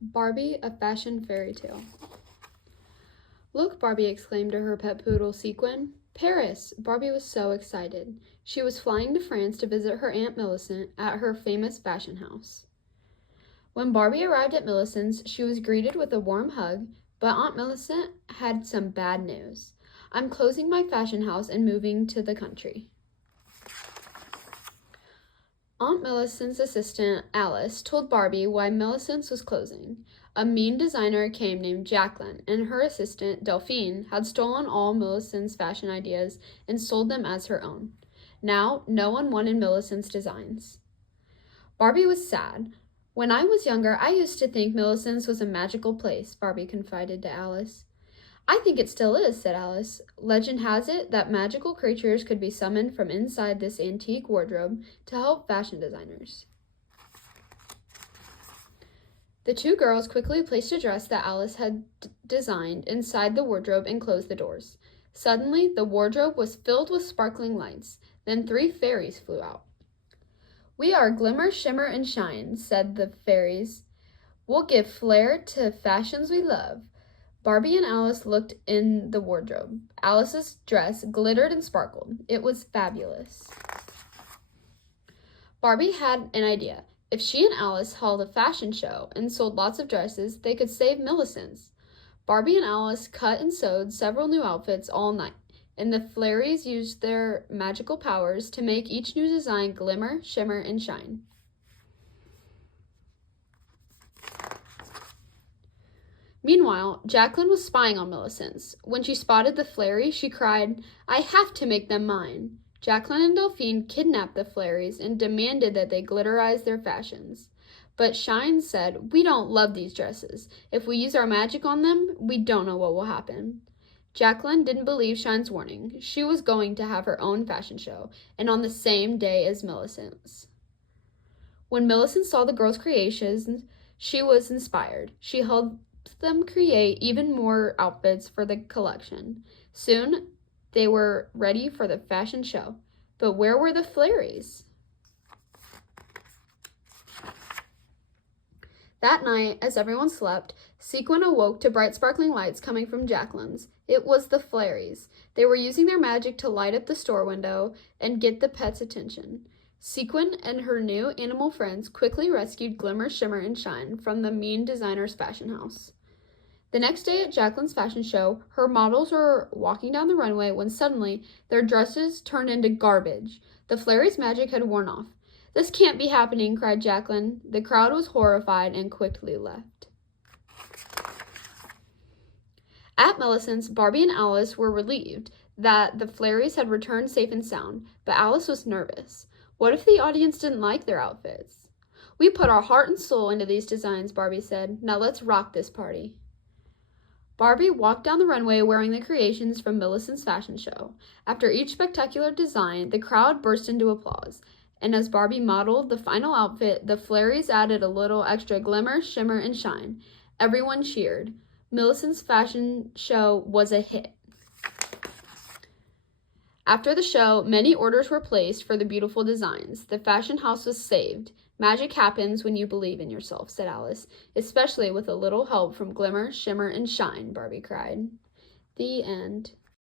Barbie, a fashion fairy tale. Look, Barbie exclaimed to her pet poodle, Sequin. Paris! Barbie was so excited. She was flying to France to visit her Aunt Millicent at her famous fashion house. When Barbie arrived at Millicent's, she was greeted with a warm hug, but Aunt Millicent had some bad news. I'm closing my fashion house and moving to the country. Aunt Millicent's assistant, Alice, told Barbie why Millicent's was closing. A mean designer came named Jacqueline, and her assistant, Delphine, had stolen all Millicent's fashion ideas and sold them as her own. Now, no one wanted Millicent's designs. Barbie was sad. When I was younger, I used to think Millicent's was a magical place, Barbie confided to Alice. I think it still is, said Alice. Legend has it that magical creatures could be summoned from inside this antique wardrobe to help fashion designers. The two girls quickly placed a dress that Alice had designed inside the wardrobe and closed the doors. Suddenly, the wardrobe was filled with sparkling lights. Then 3 fairies flew out. We are Glimmer, Shimmer, and Shine, said the fairies. We'll give flair to fashions we love. Barbie and Alice looked in the wardrobe. Alice's dress glittered and sparkled. It was fabulous. Barbie had an idea. If she and Alice held a fashion show and sold lots of dresses, they could save Millicent's. Barbie and Alice cut and sewed several new outfits all night, and the fairies used their magical powers to make each new design glimmer, shimmer, and shine. Meanwhile, Jacqueline was spying on Millicent's. When she spotted the fairy, she cried, I have to make them mine. Jacqueline and Delphine kidnapped the fairies and demanded that they glitterize their fashions. But Shine said, we don't love these dresses. If we use our magic on them, we don't know what will happen. Jacqueline didn't believe Shine's warning. She was going to have her own fashion show, and on the same day as Millicent's. When Millicent saw the girls' creations, she was inspired. She helped them create even more outfits for the collection. Soon, they were ready for the fashion show. But where were the fairies? That night, as everyone slept, Sequin awoke to bright sparkling lights coming from Jacqueline's. It was the fairies. They were using their magic to light up the store window and get the pets' attention. Sequin and her new animal friends quickly rescued Glimmer, Shimmer, and Shine from the mean designer's fashion house. The next day at Jacqueline's fashion show, her models were walking down the runway when suddenly their dresses turned into garbage. The fairies' magic had worn off. This can't be happening, cried Jacqueline. The crowd was horrified and quickly left. At Millicent's, Barbie and Alice were relieved that the fairies had returned safe and sound, but Alice was nervous. What if the audience didn't like their outfits? We put our heart and soul into these designs, Barbie said. Now let's rock this party. Barbie walked down the runway wearing the creations from Millicent's fashion show. After each spectacular design, the crowd burst into applause. And as Barbie modeled the final outfit, the fairies added a little extra glimmer, shimmer, and shine. Everyone cheered. Millicent's fashion show was a hit. After the show, many orders were placed for the beautiful designs. The fashion house was saved. Magic happens when you believe in yourself, said Alice, especially with a little help from Glimmer, Shimmer, and Shine, Barbie cried. The end.